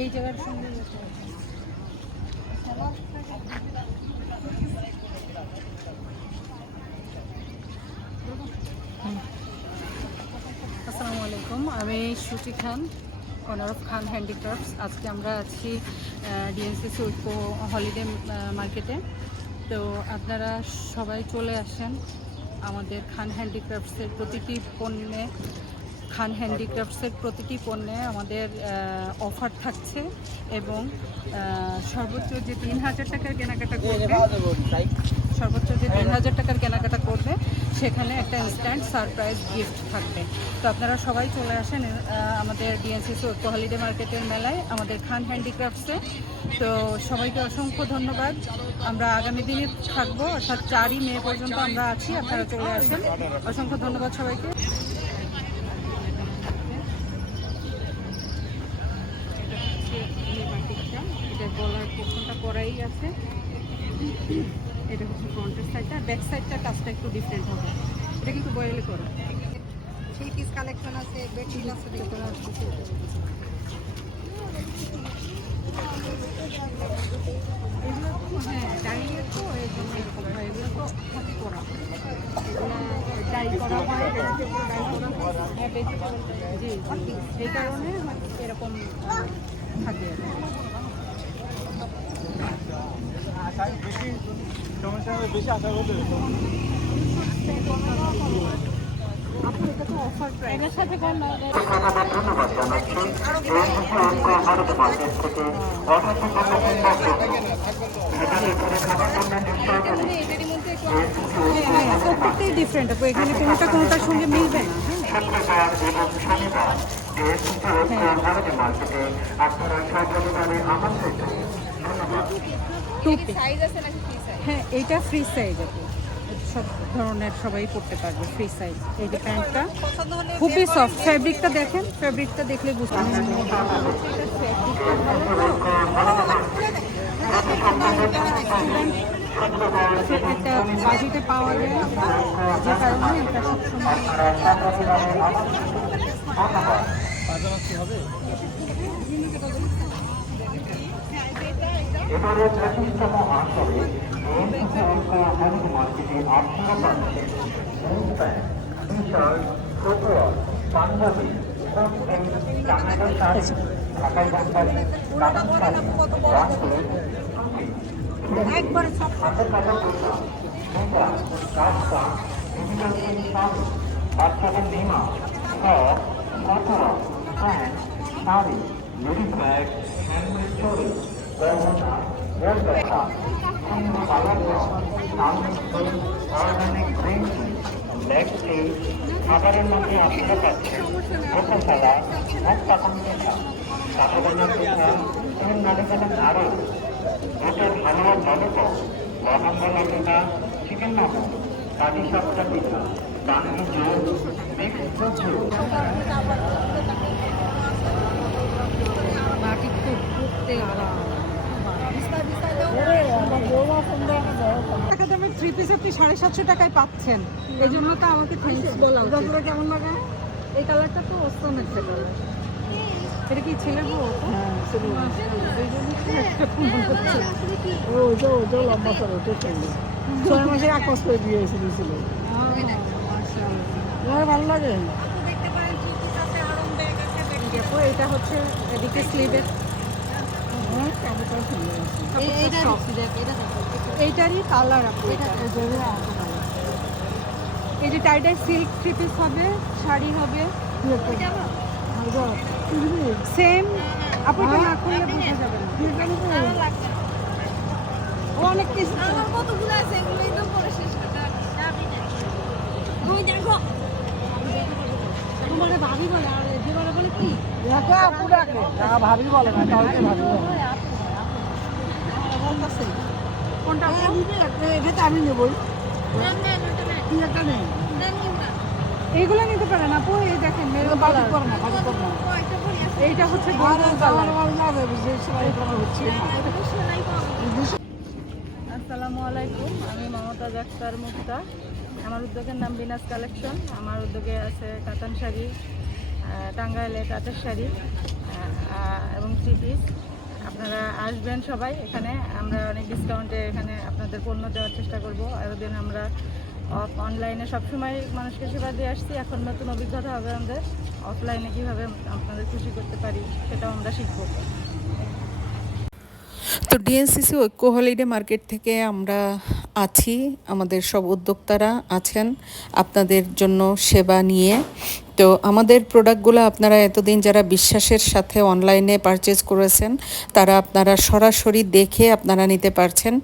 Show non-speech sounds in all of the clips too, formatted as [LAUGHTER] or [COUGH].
এই জায়গার আসসালামু আলাইকুম, আমি Shruti Khan owner of Khan handicrafts আজকে আমরা আছি ডিএনসিসি ঐক্য হলিডে মার্কেটে তো আপনারা সবাই চলে আসেন আমাদের খান হ্যান্ডিক্রাফটসের প্রতিটি পণ্যে। খান হ্যান্ডিক্রাফটসের প্রতিটি পণ্যে আমাদের অফার থাকছে এবং সর্বোচ্চ যে তিন হাজার টাকার কেনাকাটা করবে, সর্বোচ্চ যে তিন হাজার টাকার কেনাকাটা করবে, সেখানে একটা ইনস্ট্যান্ট সারপ্রাইজ গিফট থাকবে। তো আপনারা সবাই চলে আসেন আমাদের ডিএনসিসি ঐক্য হলিডে মার্কেটের মেলায় আমাদের খান হ্যান্ডিক্রাফটসে। তো সবাইকে অসংখ্য ধন্যবাদ। আমরা আগামী দিনে থাকব, অর্থাৎ চারই মে পর্যন্ত আমরা আছি, আপনারা চলে আসেন। অসংখ্য ধন্যবাদ সবাইকে এটা হচ্ছে এই বাটিকটা এটা গলার পোর্শনটা করাই আছে। এটা হচ্ছে ফ্রন্টের সাইডটা ব্যাক সাইডটা কাজটা একটু ডিফারেন্ট হবে। এটা কিন্তু বয়েলে করা। থ্রি পিস কালেকশন আছে বেডশিট আছে এটা আছে। এগুলো তো হ্যাঁ ডাইয়ের তো এই জন্য এরকম হয়। এগুলো তো হাতে করা। ডাই করা হয় ভেজিটেবল ডাই করা হয়। হ্যাঁ ভেজিটেবল জি জি। এই কারণে এরকম থাকে আর কি। আপনার এটা তো অফার প্রাইস এর সাথে কোন ধন্যবাদ জানাচ্ছি এনসিসি ঐক্য ভারত মার্কেট থেকে অসংখ্য এখানে এখানে খাবার জন্য নিশ্চয় করি হ্যাঁ? হ্যাঁ প্রত্যেকটাই ডিফারেন্ট এখানে কোনোটা কোনোটার সঙ্গে মিলবে না। হ্যাঁ। শুক্রবার এবং শনিবার ঐক্য মার্কেটে আপনারা আমন্ত্রিত ধন্যবাদ টু হ্যাঁ এইটা ফ্রি সাইজ আপু সব ধরনের সবাই পড়তে পারবে ফ্রি সাইজ এই যে প্যান্টটা খুবই সফট ফ্যাব্রিকটা দেখেন ফ্যাব্রিকটা দেখলে বুঝতে পারবেন। এটা বাজেটে পাওয়া যায় যে কারণে এটা সবসময় এবারে পঁচিশতম আসরে ভারত মার্কেটে আপনারা পাচ্ছেন jeans pant T shirt footwear panjabi coat pant Canada sari Dhakai বাঙালি কাতান শাড়ি রাজকোট একবারে সব হাতের কাটা পোশাক মোজা রাস্তা শাড়ি বাচ্চাদের pant sari ladies bag handmade চড়ি খাবারের মধ্যে আপনারা পাচ্ছেন মোকাশালা এক পাখন পিঠা কাঁচাবাজার পিঠা এবং নারিকেলের নাড়ু দুধের হালুয়া ললিপপ গরমবালা পিঠা চিকেন মোমো কাটি সাপটা পিঠা বাঙ্গি জোল মিক্স জোল বাটিক তো পড়তে আরাম দামের থ্রি পিস আপনি সাড়ে সাতশো টাকায় পাচ্ছেন এই জন্য তো আমাকে থ্যাঙ্কস বলা উচিত কেমন লাগে? এই কালারটা তো অস্তম একটা কালার এটা কি ছেলের বউ ছয় মাসের এক দিয়েছিল আহ, মাশাআল্লাহ। আমার ভালো লাগে এটা হচ্ছে এদিকে স্লিভের হ্যাঁ কাপড়টা সুন্দর আছে এইটা এটা এইটারই কালার এই যে টাইডার সিল্ক থ্রি পিস হবে শাড়ি হবে। সেম আপু এটা না করলে বোঝা যাবে না। অনেক কিছু কতগুলো আছে? এগুলোই তো পরে শেষ করতে ওই দেখো। তোমাকে ভাবি বলে আর জীবনে বলে কি? এইগুলো নিতে পারেন আপু এই দেখেন এইটা হচ্ছে আসসালামু আলাইকুম আমি মমতাজ আক্তার মুক্তা। আমার উদ্যোগের নাম বিনাস কালেকশন। আমার উদ্যোগে আছে কাতান শাড়ি টাঙ্গাইলে তাঁতের শাড়ি এবং থ্রি পিস আপনারা আসবেন সবাই এখানে। আমরা অনেক ডিসকাউন্টে এখানে আপনাদের পণ্য দেওয়ার চেষ্টা করব। এতদিন আমরা অফ অনলাইনে সবসময় মানুষকে সেবা দিয়ে আসছি। এখন নতুন অভিজ্ঞতা হবে আমাদের। অফলাইনে কীভাবে আপনাদের খুশি করতে পারি সেটাও আমরা শিখব। তো ডিএনসিসি ঐক্য হলিডে মার্কেট থেকে আমরা আছি। আমাদের সব উদ্যোক্তারা আছেন। আপনাদের জন্য সেবা নিয়ে তো আমাদের প্রোডাক্টগুলো আপনারা এতদিন যারা বিশ্বাসের সাথে অনলাইনে পারচেজ করেছেন, তারা আপনারা সরাসরি দেখে আপনারা নিতে পারছেন।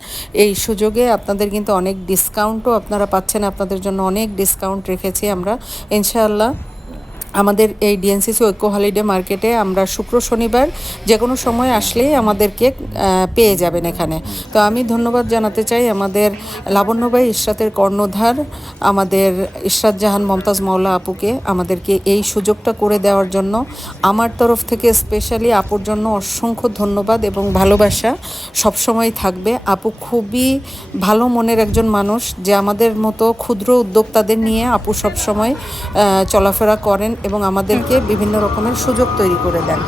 এই সুযোগে আপনাদের কিন্তু অনেক ডিসকাউন্টও আপনারা পাচ্ছেন। আপনাদের জন্য অনেক ডিসকাউন্ট রেখেছি আমরা। ইনশাআল্লাহ আমাদের এই ডিএনসিসি ঐক্য হলিডে মার্কেটে আমরা শুক্র, শনিবার যে কোনো সময় আসলেই আমাদেরকে পেয়ে যাবেন এখানে। তো আমি ধন্যবাদ জানাতে চাই আমাদের লাবণ্যবাই ইশরাতের কর্ণধার, আমাদের ইশরাত জাহান মমতাজ মাওলা আপুকে আমাদেরকে এই সুযোগটা করে দেওয়ার জন্য। আমার তরফ থেকে স্পেশালি আপুর জন্য অসংখ্য ধন্যবাদ এবং ভালোবাসা। সবসময় থাকবে। আপু খুবই ভালো মনের একজন মানুষ, যে আমাদের মতো ক্ষুদ্র উদ্যোক্তাদের নিয়ে আপু সবসময় চলাফেরা করেন এবং আমাদেরকে বিভিন্ন রকমের সুযোগ তৈরি করে দেন।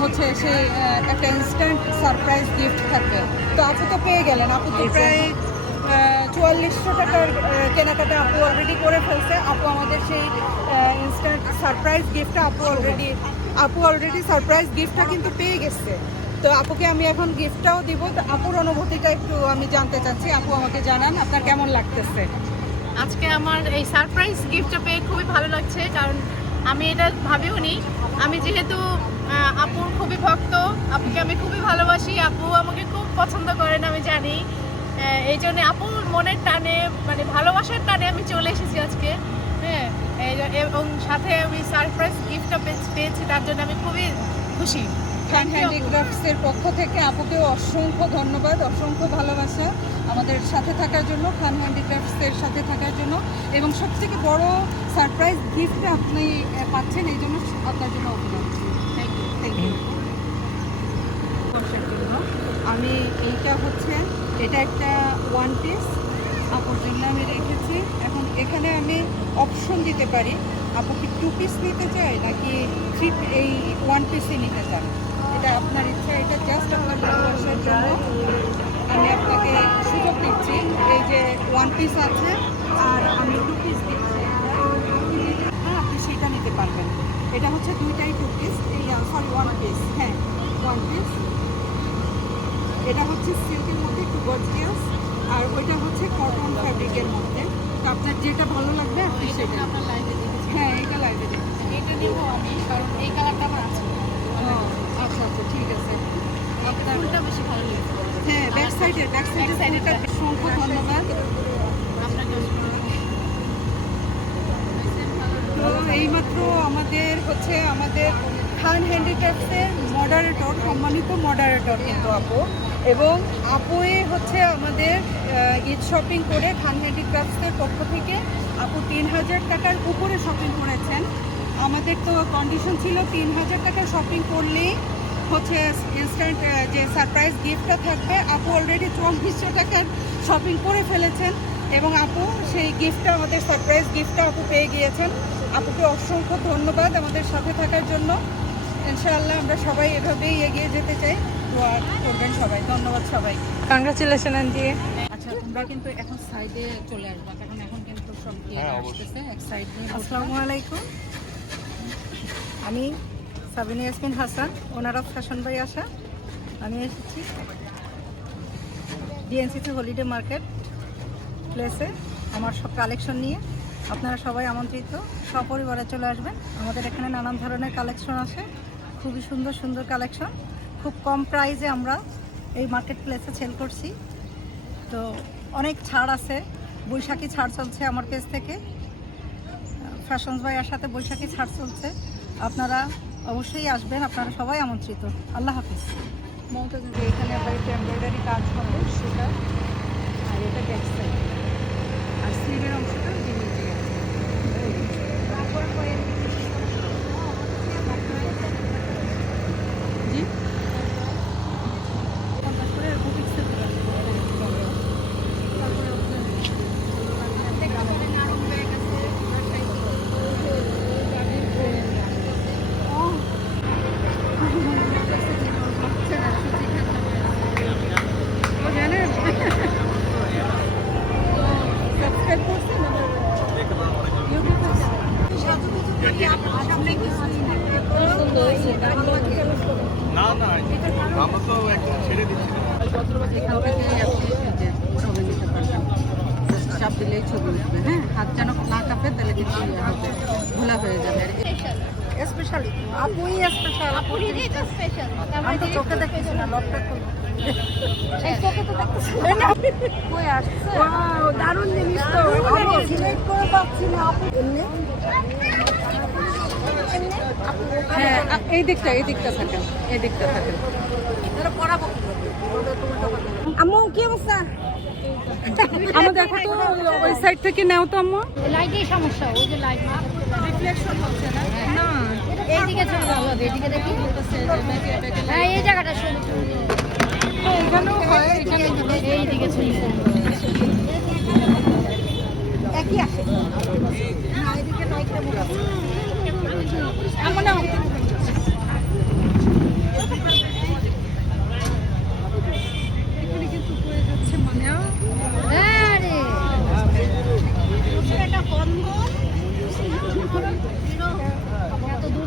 হচ্ছে সে একটা ইনস্ট্যান্ট সারপ্রাইজ গিফট থাকবে তো আপু তো পেয়ে গেলেন। আপু তো প্রায় চুয়াল্লিশশো টাকার কেনাকাটা আপু অলরেডি করে ফেলছে। আপু আমাদের সেই ইনস্ট্যান্ট সারপ্রাইজ গিফটটা আপু অলরেডি আপু অলরেডি সারপ্রাইজ গিফটটা কিন্তু পেয়ে গেছে। তো আপুকে আমি এখন গিফটটাও দিব। তো আপুর অনুভূতিটা একটু আমি জানতে চাচ্ছি। আপু আমাকে জানান আপনার কেমন লাগতেছে? আজকে আমার এই সারপ্রাইজ গিফটটা পেয়ে খুবই ভালো লাগছে, কারণ আমি এটা ভাবিও নি। আমি যেহেতু আপুর খুবই ভক্ত, আপুকে আমি খুবই ভালোবাসি, আপু আমাকে খুব পছন্দ করেন, আমি জানি। এই জন্য আপুর মনের টানে মানে ভালোবাসার টানে আমি চলে এসেছি আজকে। হ্যাঁ এবং সাথে আমি সারপ্রাইজ গিফটটা পেয়েছি, তার জন্য আমি খুবই খুশি। খান হ্যান্ডিক্রাফটসের পক্ষ থেকে আপুকেও অসংখ্য ধন্যবাদ, অসংখ্য ভালোবাসা আমাদের সাথে থাকার জন্য খান হ্যান্ডিক্রাফটসের সাথে থাকার জন্য। এবং সবথেকে বড় সারপ্রাইজ গিফট আপনি পাচ্ছেন, এই জন্য আপনার জন্য থ্যাংক ইউ থ্যাংক ইউ জন্য আমি এইটা হচ্ছে, এটা একটা ওয়ান পিস আপুর জন্য আমি রেখেছি। এখন এখানে আমি অপশন দিতে পারি। আপু কি টু পিস নিতে চায়, নাকি থ্রি এই ওয়ান পিসই নিতে চান? এটা আপনার ইচ্ছা এটা জাস্ট আপনার ভালোবাসার জন্য। আমি আপনাকে সুযোগ দিচ্ছি। এই যে ওয়ান পিস আছে আর আমি টু পিস দিচ্ছি। হ্যাঁ আপনি সেটা নিতে পারবেন। এটা হচ্ছে দুইটাই টু পিস এই সরি ওয়ান পিস হ্যাঁ ওয়ান পিস এটা হচ্ছে সিল্কের মধ্যে একটু গর্জিয়াস আর ওইটা হচ্ছে কটন ফ্যাব্রিকের মধ্যে। তো আপনার যেটা ভালো লাগবে আপনি সেটা আপনার লাইভে হ্যাঁ এটা লাগবে এটা নিব আমি কারণ এই কালারটা আমার আছে। আচ্ছা আচ্ছা ঠিক আছে। ফুলটা বেশি ভালো লেগেছে হ্যাঁ ব্যাক সাইডের ব্যাক ফুলটা অসংখ্য ধন্যবাদ। তো এইমাত্র আমাদের হচ্ছে আমাদের খান হ্যান্ডিক্রাফটসের মডারেটর সম্মানিত মডারেটর কিন্তু আপু। এবং আপুয়ে হচ্ছে আমাদের ঈদ শপিং করে খান হ্যান্ডিক্রাফটসের পক্ষ থেকে আপু তিন হাজার টাকার উপরে শপিং করেছেন। আমাদের তো কন্ডিশন ছিল তিন হাজার টাকার শপিং করলেই হচ্ছে ইনস্ট্যান্ট যে সারপ্রাইজ গিফটটা থাকবে আপু অলরেডি চুয়াল্লিশশো টাকার শপিং করে ফেলেছেন এবং আপু সেই গিফটটা আমাদের সারপ্রাইজ গিফটটা আপু পেয়ে গিয়েছেন। আপুকে অসংখ্য ধন্যবাদ আমাদের সাথে থাকার জন্য। ইনশাআল্লাহ আমরা সবাই এভাবেই এগিয়ে যেতে চাই। দোয়া করবেন সবাই। ধন্যবাদ সবাই। কংগ্রাচুলেশন আন্টি আচ্ছা তোমরা কিন্তু এখন সাইডে চলে আসবা কারণ এখন কিন্তু সব ইয়েরা আসতেছে এক সাইড আসসালামু আলাইকুম। আমি Sabina Yasmin Hasan, owner of fashion by Asa আমি এসেছি ডিএনসিসি হলিডে মার্কেট প্লেসে আমার সব কালেকশন নিয়ে। আপনারা সবাই আমন্ত্রিত, সপরিবারে চলে আসবেন। আমাদের এখানে নানান ধরনের কালেকশন আছে, খুবই সুন্দর সুন্দর কালেকশন। খুব কম প্রাইসে আমরা এই মার্কেট প্লেসে সেল করছি। তো অনেক ছাড় আছে, বৈশাখী ছাড় চলছে আমার পেজ থেকে। ফ্যাশন ভাইয়ার সাথে বৈশাখী ছাড় চলছে। আপনারা অবশ্যই আসবেন, আপনারা সবাই আমন্ত্রিত। আল্লাহ হাফিজ। মমতা যে এখানে আবার একটা এমব্রয়ডারি কাজ হবে সেটা, আর এটা ব্যাক আর স্লিভের অংশটা জিনিস দিয়ে জি পঞ্চাশ করে বুটিক্সের তারপরে আপনার না না আমরা তো একটা ছেড়ে দিচ্ছি না। এখান থেকে আপনি যে ছবি নিতে পারবেন Just চাপ দিলেই ছবি উঠবে হ্যাঁ? হাত যেন না কাঁপে তাহলে কিন্তু ইয়ে হবে ঘোলা হয়ে যাবে। আর স্পেশালি আপুই স্পেশাল স্পেশাল আমি তো চোখে না লকটা খুলে দেখতেছি কই আসছে? দারুণ জিনিস তো। সিলেক্ট করে পাচ্ছি না। আপু হ্যাঁ এই দিকটা এই দিকটা থাকেন এই দিকটা পড়াবো আম্মু কি অবস্থা? আমার দেখো তো ওই- সাইড থেকে নেও তো আম্মু। লাইটের সমস্যা ওই যে লাইট রিফ্লেকশন হচ্ছে না? না এইদিকে চলে ভালো হবে এদিকে দেখি। হ্যাঁ এই জায়গাটা শুরু এখানেও হয় এখানে এইদিকে চলে একই আসে। না এদিকে লাইটটা মোটা এমন এখানে কিন্তু হয়ে যাচ্ছে মানে হ্যাঁ রে এত দূর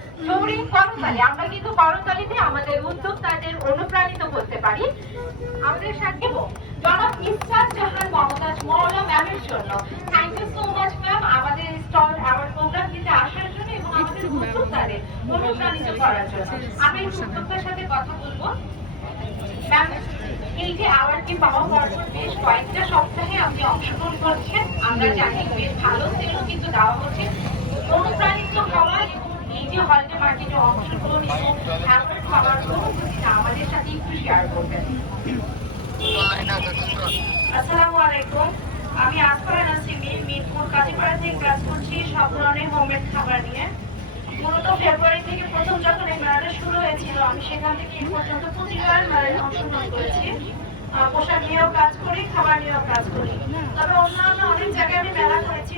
জরুরি করতালি আমরা কিন্তু করতালিতে আমাদের উদ্যোক্তাদের অনুপ্রাণিত করতে পারি। আমাদের সাথে জনাব ইসরাত জাহান মমতাজ মৌলা ম্যামের জন্য। Thank you so much ma'am আমাদের স্টল অ্যাওয়ার্ড প্রোগ্রাম দিতে আসার জন্য এবং আমাদের উদ্যোক্তাদের অনুপ্রাণিত করার জন্য। আমরা এই উদ্যোক্তার সাথে কথা বলব। ম্যাম এই যে অ্যাওয়ার্ডটি পাওয়া পরপর বেশ কয়েকটা সপ্তাহে আপনি অংশগ্রহণ করছেন। আমরা জানি বেশ ভালো সেলও কিন্তু দেওয়া হচ্ছে। অনুপ্রাণিত হওয়া আমাদের সাথে একটু শেয়ার করবেন। আসসালামু আলাইকুম। আমি আসফারা নাসিমি মিরপুর কাজীপাড়া থেকে কাজ করছি সব ধরনের হোমমেড খাবার নিয়ে। মূলত ফেব্রুয়ারি থেকে প্রথম যখন এই মেলাটা শুরু হয়েছিল, আমি সেখান থেকে পর্যন্ত প্রতিবার মেলায় অংশগ্রহণ করেছি। পোশাক নিয়েও কাজ করি খাবার নিয়েও কাজ করি। তবে অন্যান্য অনেক জায়গায় আমি মেলা করেছি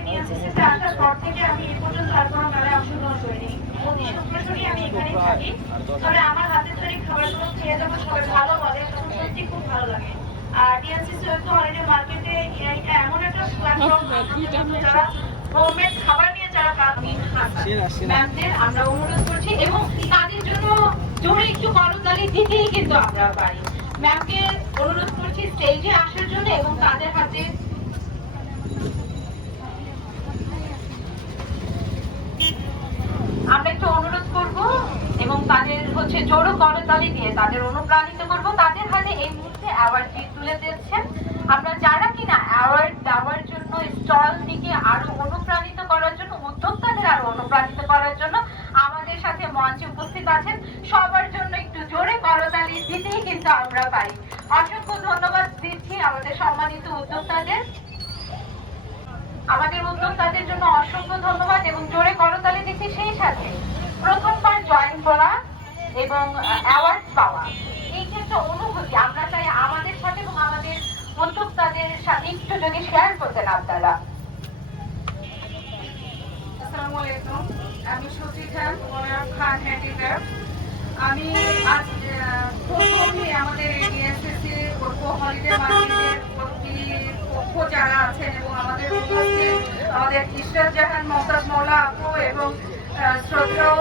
আসার পর থেকে আমি এই পর্যন্ত আর কোনো মেলায় অংশগ্রহণ করিনি। প্রতি আমি এখানেই থাকি। তবে আমার হাতের তৈরি খাবারগুলো খেয়ে যখন সবাই ভালো বলে তখন সত্যি খুব ভালো লাগে। আর ডিএনসিসি ঐক্য হলিডে মার্কেটে এটা এমন একটা প্ল্যাটফর্ম [LAUGHS] যারা হোমমেড খাবার নিয়ে যারা প্রাথমিক ম্যামদের আমরা অনুরোধ করছি। এবং তাদের জন্য জোরে একটু করতালি দিতেই কিন্তু আমরা পারি। ম্যামকে অনুরোধ করছি স্টেজে আসার জন্য এবং তাদের হাতে আমরা একটু অনুরোধ করব এবং তাদের হচ্ছে জোরো করতালি দিয়ে তাদের অনুপ্রাণিত করব। তাদের হাতে এই মুহূর্তে অ্যাওয়ার্ডটি তুলে দিচ্ছেন। আমরা যারা কিনা অ্যাওয়ার্ড দেওয়ার জন্য স্টল থেকে আরও অনুপ্রাণিত করার জন্য, উদ্যোক্তাদের আরও অনুপ্রাণিত করার জন্য আমাদের সাথে মঞ্চে উপস্থিত আছেন। সবার জন্য দিতেই কিন্তু আমরা পারি। অসংখ্য ধন্যবাদ, দিচ্ছি আমাদের সম্মানিত উদ্যোক্তাদের। আমাদের উদ্যোক্তাদের জন্য অসংখ্য ধন্যবাদ এবং জোরে করতালি দিচ্ছি সেই সাথে প্রথমবার জয়েন করা এবং অ্যাওয়ার্ড পাওয়া। এই একটা অনুভূতি, আমরা চাই আমাদের সাথে এবং আমাদের উদ্যোক্তাদের সাথে একটু যদি শেয়ার করতেন আপনারা। আসসালামু আলাইকুম, আমি সুচি খান ওনার খান হ্যান্ডিক্রাফট আমি আজ প্রথমে আমাদের এই ডিএসএসসি হলিডে মার্কেটের কর্তৃপক্ষ যারা আছেন এবং আমাদের আমাদের ইশরাত জাহান মমতাজ মৌলা আপু এবং শ্রদ্ধেয়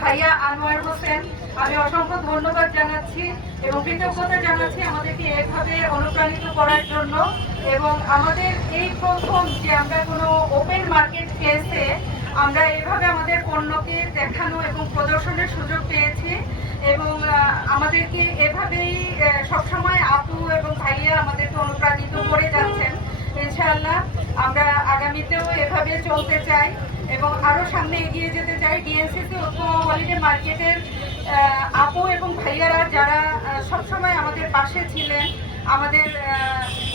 ভাইয়া আনোয়ার হোসেন, আমি অসংখ্য ধন্যবাদ জানাচ্ছি এবং কৃতজ্ঞতা জানাচ্ছি আমাদেরকে এভাবে অনুপ্রাণিত করার জন্য এবং আমাদের এই প্রথম যে আমরা কোনো ওপেন মার্কেট প্লেসে আমরা এভাবে আমাদের পণ্যকে দেখানো এবং প্রদর্শনের সুযোগ পেয়েছি এবং আমাদেরকে এভাবেই সবসময় আপু এবং ভাইয়া আমাদেরকে অনুপ্রাণিত করে যাচ্ছেন, ইনশাআল্লাহ। আমরা আগামীতেও এভাবে চলতে চাই এবং আরও সামনে এগিয়ে যেতে চাই। ডিএনসিসি হলিডে মার্কেটের আপু এবং ভাইয়ারা যারা সবসময় আমাদের পাশে ছিলেন আমাদের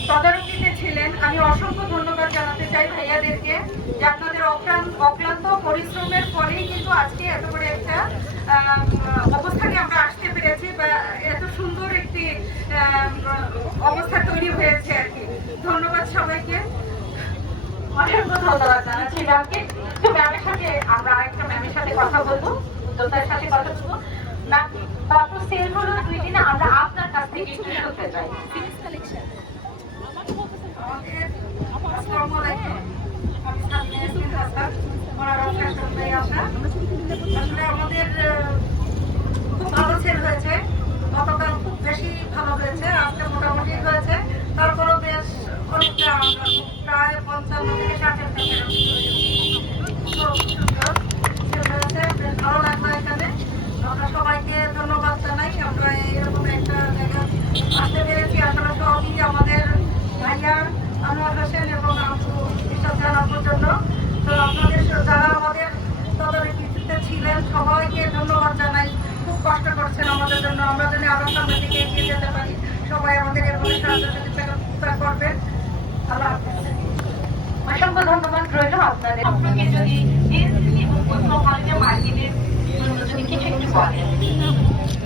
তদারকিতে ছিলেন। আমি অসংখ্য ধন্যবাদ জানাতে চাই ভাইয়াদেরকে যে আপনাদের অক্লান্ত পরিশ্রমের ফলেই কিন্তু আজকে এত বড় একটা অবস্থানে আমরা আসতে পেরেছি বা এত সুন্দর একটি অবস্থা তৈরি হয়েছে আর কি। ধন্যবাদ সবাইকে। অসংখ্য ধন্যবাদ জানাচ্ছি ম্যামকে। ম্যামের সাথে আমরা আরেকটা ম্যামের সাথে কথা বলব উদ্যোক্তার সাথে কথা বলব। ম্যাম আসলে আমাদের খুব ভালো সেল হয়েছে। গতকাল খুব বেশি ভালো হয়েছে, আজকে মোটামুটি হয়েছে। তারপরেও বেশ অনেকটা আমরা প্রায় পঞ্চান্ন থেকে ষাটের কাছাকাছি খুব সুন্দর sell হয়েছে বেশ ভালো লাগল এখানে আমরা সবাইকে ধন্যবাদ জানাই আমরা এরকম একটা জায়গা আসতে পেরেছি আসলে সবই আমাদের ভাইয়া আনোয়ার হোসেন এবং আবু বিশ্বাস জানানোর জন্য তো আপনাদের স- যারা আমাদের তদারকিতে ছিলেন সবাইকে ধন্যবাদ জানাই খুব কষ্ট করছেন আমাদের জন্য আমরা যেন আরও সামনের দিকে এগিয়ে যেতে পারি সবাই আমাদের এভাবে সাহায্য সহযোগিতা করবেন আল্লাহ হাফেজ অসংখ্য ধন্যবাদ রইল আপনাদের আপনাকে যদি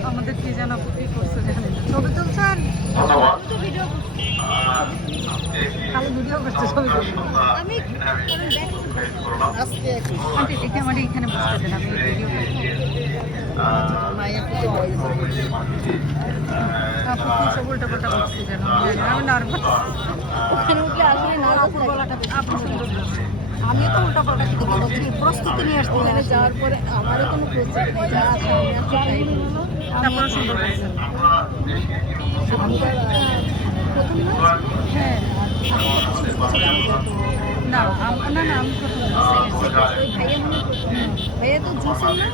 আমাদের কি যেন কি করছে জানি না ছবি তুলছেন? ধন্যবাদ। খালি ভিডিও করছে ছবি আমি আন্টি এখানে আমার এখানে বসতে দেন আমি ভিডিও আমি জানি নার্ভাস ওখানে উঠলে আসলে না গলাটা আপনি সুন্দর আমি তো উল্টা পাল্টা কিছু বলছি প্রস্তুতি নিয়ে আসতে ওখানে যাওয়ার পরে আমারও কোনো। তারপরে সুন্দর তো, না হ্যাঁ না আম- না না আমি প্রথম ওই ভাইয়া মনে হয়। ভাইয়া তো জিসেন না?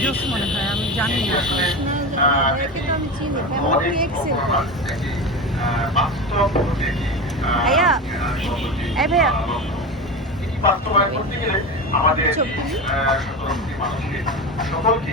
জোস মনে হয় আমি জানি না। না, আমি চিনি এক্সেল ভাইয়া এই ভাইয়া বাস্তবায়ন করতে গেলে আমাদের সকলকে